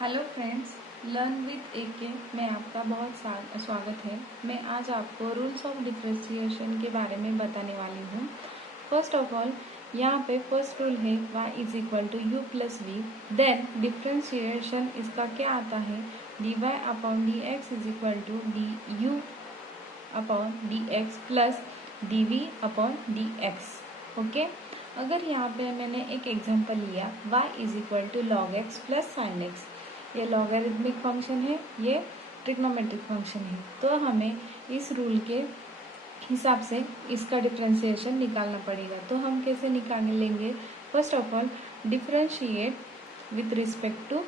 Hello friends, learn with के में आपका बहुत स्वागत है। मैं आज आपको रूल्स ऑफ डिफरेंशिएशन के बारे में बताने वाली हूँ। फर्स्ट ऑफ ऑल, यहाँ पे फर्स्ट रूल है y is equal to u plus v. Then differentiation इसका क्या आता है, dy upon d x is equal to d u upon d x plus d v upon d x. Okay, अगर यहाँ पे मैंने एक एग्जांपल लिया y is equal to log x plus sine x, ये लॉगरिथमिक फंक्शन है, ये trigonometric function है, तो हमें इस रूल के हिसाब से इसका डिफरेंशिएशन निकालना पड़ेगा। तो हम कैसे निकाल लेंगे? First of all, differentiate with respect to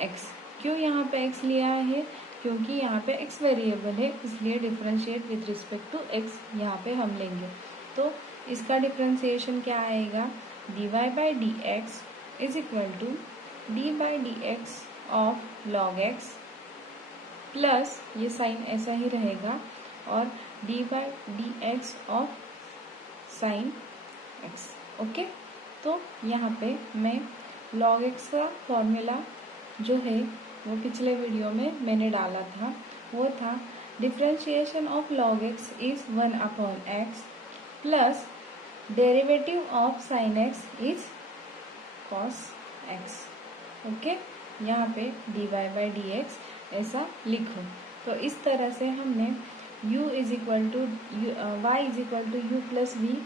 x. क्यों यहाँ पे एक्स लिया है? क्योंकि यहाँ पे एक्स वेरिएबल है, इसलिए differentiate with respect to x यहाँ पे हम लेंगे। तो इसका डिफरेंशिएशन क्या आएगा? D y by d x is equal to d by d x of log x plus ये साइन ऐसा ही रहेगा और d by d x of sine x. Okay, तो यहाँ पे मैं लॉग एक्स का फॉर्मूला जो है वो पिछले वीडियो में मैंने डाला था, वो था differentiation of log x is 1 upon x plus derivative of sine x is cos x. Okay, यहाँ पे d y by d x ऐसा लिखो। तो इस तरह से हमने u is equal to y is equal to u plus v,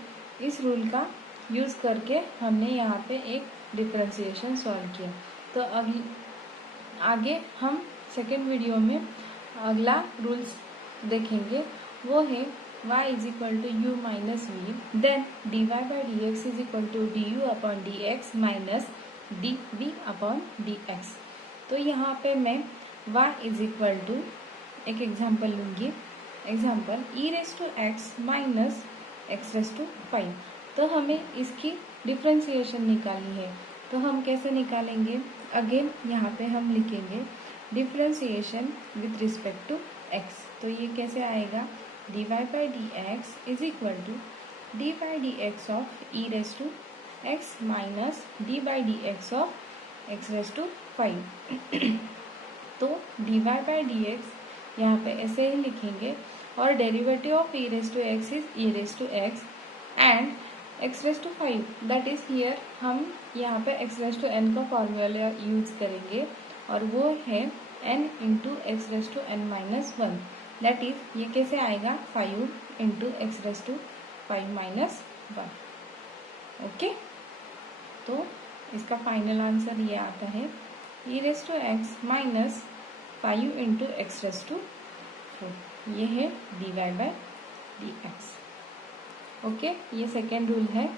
इस रूल का यूज़ करके हमने यहाँ पे एक डिफरेंशिएशन सॉल्व किया। तो अभी आगे हम सेकेंड वीडियो में अगला रूल्स देखेंगे, वो है y is equal to u minus v, then d y by d x is equal to d u upon d x minus d v upon d x. तो यहाँ पे मैं y इज इक्वल टू एक example लूँगी, example e raise to x minus x raise to 5। तो हमें इसकी differentiation निकालनी है, तो हम कैसे निकालेंगे? अगेन यहाँ पे हम लिखेंगे differentiation with respect to x. तो ये कैसे आएगा? D y by d x is equal to d by d x of e raise to x minus d by d x of x raise to 5। तो d y by d x यहाँ पे ऐसे ही लिखेंगे और derivative of e raise to x is e raise to x and x raise to 5, that is here हम यहाँ पे एक्स रेस टू एन का फॉर्मूला यूज करेंगे और वो है n into x raise to n minus 1, that is ये कैसे आएगा? 5 into x raise to 5 minus 1। Okay, तो इसका फाइनल आंसर ये आता है e raise to x minus 5 into x raise to 4। ये है d y by d x. Okay, ये सेकेंड रूल है।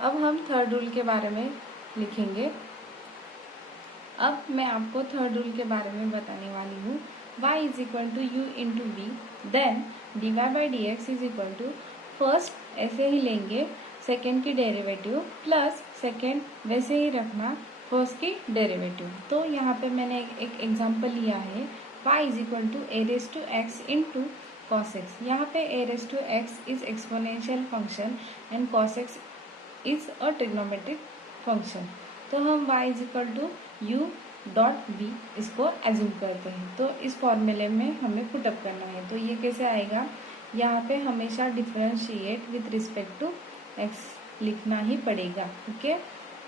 अब हम थर्ड रूल के बारे में लिखेंगे। अब मैं आपको थर्ड रूल के बारे में बताने वाली हूँ। y is equal to u into v, then d y by d x is equal to, first ऐसे ही लेंगे सेकेंड की डेरिवेटिव प्लस सेकेंड वैसे ही रखना फर्स्ट की डेरिवेटिव। तो यहाँ पे मैंने एक एग्जांपल लिया है y is equal to A raise to x into cos x. यहाँ पे a raise to x is exponential function and cos x is a trigonometric function. तो हम y is equal to u dot b इसको assume करते हैं। तो इस फॉर्मूले में हमें पुटअप करना है। तो ये कैसे आएगा? यहाँ पे हमेशा differentiate with respect to x लिखना ही पड़ेगा। ओके,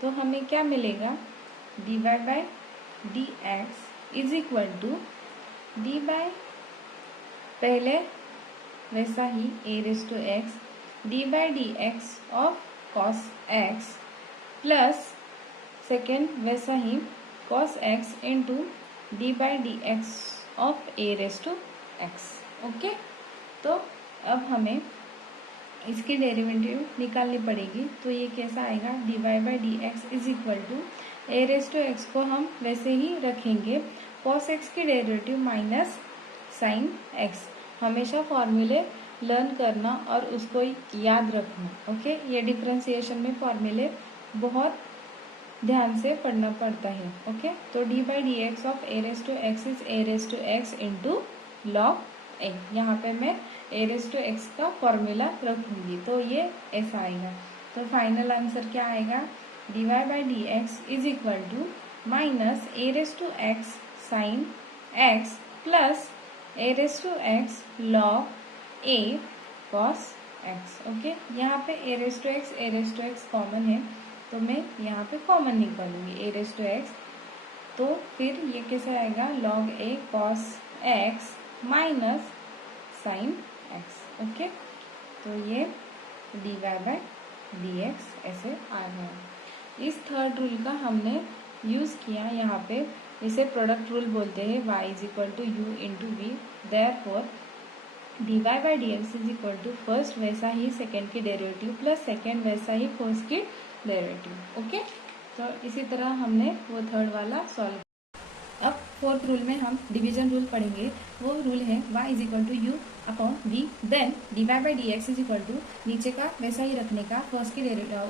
तो हमें क्या मिलेगा? D y by d x is equal to d by पहले वैसा ही a raise to x d by d x of cos x plus second वैसा ही cos x into d by d x of a raise to x. Okay, तो अब हमें इसकी derivative निकालनी पड़ेगी। तो ये कैसा आएगा? D y by d x is equal to A raise to x को हम वैसे ही रखेंगे, कॉस एक्स की डेरिवेटिव माइनस साइन एक्स। हमेशा फॉर्मूले लर्न करना और उसको याद रखना। ओके, ये डिफरेंशिएशन में फॉर्मूले बहुत ध्यान से पढ़ना पड़ता है। ओके, तो d by d x of a raise to x is a raise to x into log a. यहाँ पे मैं ए रेस टू एक्स का फॉर्मूला रखूंगी, तो ये ऐसा आएगा। तो फाइनल आंसर क्या आएगा? D y by d x is equal to minus a raise to x sine x plus a raise to x log a cos x. Okay, यहाँ पे a raise to x common है तो मैं यहाँ पे common निकालूंगी a raise to x, तो फिर ये कैसे आएगा log a cos x minus sine x. Okay, तो ये d y by d x ऐसे आ गया। इस थर्ड रूल का हमने यूज़ किया यहाँ पे, इसे प्रोडक्ट रूल बोलते हैं। y is equal to u into v, therefore d y by d x is equal to first वैसा ही सेकेंड की डेरिवेटिव प्लस सेकेंड वैसा ही फर्स्ट की डेरिवेटिव। ओके, तो इसी तरह हमने वो थर्ड वाला सॉल्व। अब फोर्थ रूल में हम डिवीजन रूल पढ़ेंगे। वो रूल है y is equal to u upon v, then d y by d x is equal to नीचे का वैसा ही रखने का फर्स्ट की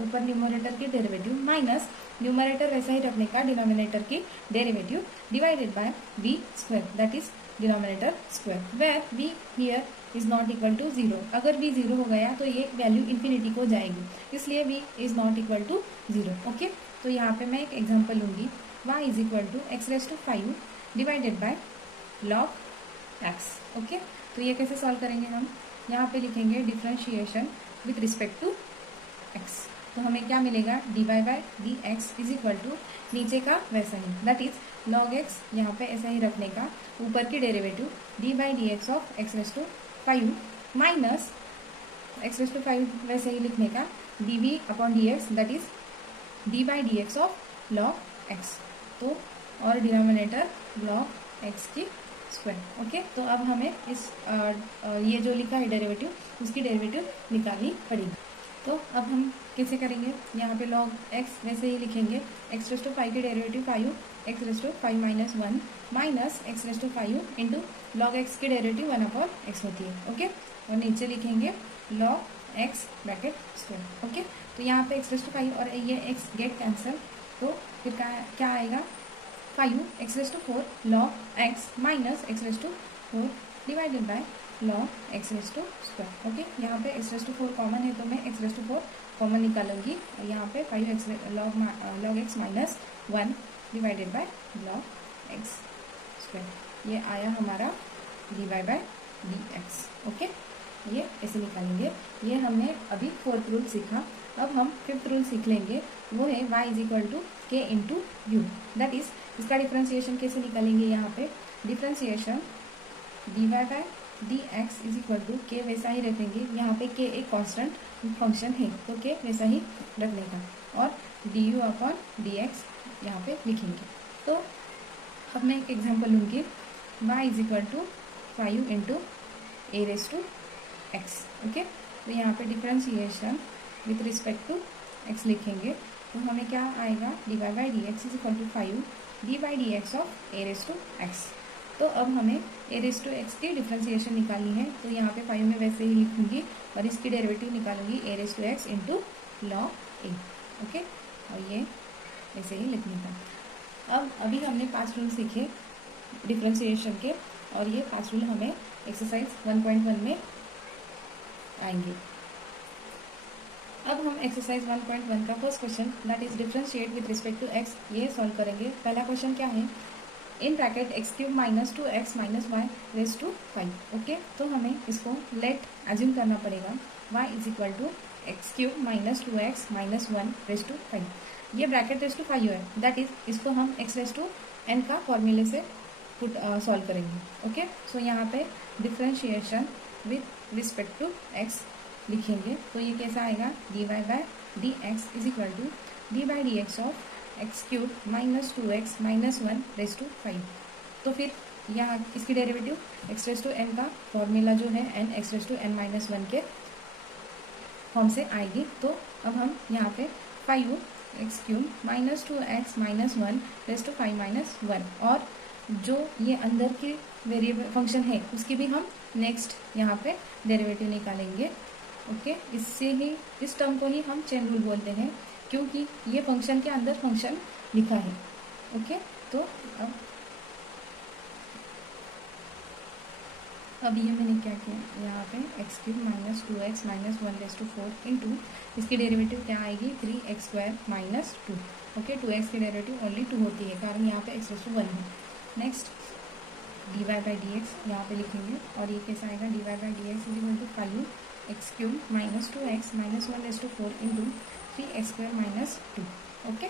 ऊपर न्यूमरेटर की डेरिवेटिव माइनस न्यूमरेटर वैसा ही रखने का डिनोमिनेटर की derivative divided by v square, that is denominator square, where v here is not equal to zero. अगर v जीरो हो गया तो ये वैल्यू इन्फिनिटी को जाएगी, इसलिए v is not equal to zero. Okay, तो यहाँ पे मैं एक एग्जाम्पल लूंगी, y is equal to x raise to 5 divided by log x. Okay, तो ये कैसे सॉल्व करेंगे हम, यहाँ पे लिखेंगे differentiation with respect to x, तो हमें क्या मिलेगा d y by d x is equal to नीचे का वैसा ही, दैट इज लॉग एक्स यहाँ पे ऐसा ही रखने का, ऊपर की derivative d by d x of x raise to 5 minus x raise to 5 वैसे ही लिखने का d v upon d x, that is d by d x of log x, तो और डिनोमिनेटर लॉग एक्स की स्क्वायर। ओके, तो अब हमें इस ये जो लिखा है डेरिवेटिव उसकी डेरिवेटिव निकालनी पड़ेगी। तो अब हम कैसे करेंगे, यहाँ पे लॉग एक्स वैसे ही लिखेंगे, एक्स रेस टू 5 की derivative 5 x raise to 5 minus 1 minus x raise to 5 into log x की डेरिवेटिव 1 अपॉन एक्स होती है। ओके, और नीचे लिखेंगे log x bracket square. Okay, तो यहाँ पे एक्स रेस टू 5 और ये एक्स गेट कैंसिल, तो फिर क्या आएगा 5 x raise to 4 log x minus x raise to 4 divided by log x raise to square. Okay, यहाँ पे एक्स रेस टू 4 कॉमन है तो मैं एक्स रेस टू 4 कॉमन निकालूंगी, और यहाँ पे 5 x log x minus 1 divided by log x square, ये आया हमारा d y by d x. Okay, ये ऐसे निकालेंगे। ये हमने अभी फोर्थ रूल सीखा, अब हम फिफ्थ रूल सीख लेंगे, वो है y is equal to k into u, that is इसका डिफ्रेंसिएशन कैसे निकालेंगे, यहाँ पे differentiation d y by d x is equal to k वैसा ही रखेंगे, यहाँ पे के एक कॉन्स्टेंट फंक्शन है तो के वैसा ही रखने का, और D u upon d x यहाँ पे लिखेंगे। तो अब मैं एक एग्जाम्पल लूँगी, y is equal to 5 into a raise to x. Okay, तो यहाँ पे differentiation with respect to x लिखेंगे, तो हमें क्या आएगा d y by d x is equal to 5 d by d x of a raise to x. तो अब हमें ए रेस टू एक्स की डिफ्रेंसिएशन निकालनी है, तो यहाँ पे 5 में वैसे ही लिखूंगी और इसकी डेरिवेटिव निकालूंगी a raise to x into log a. Okay, और ये ऐसे ही लिखने का। अब अभी हमने 5 रूल सीखे डिफ्रेंसिएशन के, और ये 5 रूल हमें एक्सरसाइज 1.1 में आएंगे। अब हम एक्सरसाइज 1.1 का first question, that is differentiate with respect to x, ये सॉल्व करेंगे। पहला क्वेश्चन क्या है, in bracket x cube minus 2x minus y raise to 5। Okay, तो हमें इसको लेट एज्यूम करना पड़ेगा, y is equal to x cube minus 2x minus 1 raise to 5। ये ब्रैकेट रेस टू 5 है, दैट इज इसको हम x रेस टू n का फॉर्मूले से सॉल्व करेंगे। ओके, सो यहाँ पे differentiation with respect to x लिखेंगे, तो ये कैसा आएगा d y by d x is equal to d by d x of x cube minus 2x minus 1 raise to 5। तो फिर यहाँ इसकी derivative x raise to n का फॉर्मूला जो है n x raise to n minus 1 के form से आएगी। तो अब हम यहाँ पे 5 x cube minus 2x minus 1 raise to 5 minus 1, और जो ये अंदर की वेरिएबल फंक्शन है उसकी भी हम नेक्स्ट यहाँ पे डेरिवेटिव निकालेंगे। ओके, इससे ही इस टर्म को ही हम चेन रूल बोलते हैं, क्योंकि ये फंक्शन के अंदर फंक्शन लिखा है। ओके, तो अब ये मैंने क्या किया, यहाँ पे x cube minus 2x minus 1 raise to 4 into इसकी डेरिवेटिव क्या आएगी 3x square minus 2। Okay, 2x की डेरिवेटिव ओनली 2 होती है, कारण यहाँ पे x रेज़ टू 1 है। Next dy by d x यहाँ पर लिखेंगे, और ये कैसा आएगा, dy by d x is equal to 5x³ minus 2x minus 1 raise to 4 into 3x² minus 2। Okay,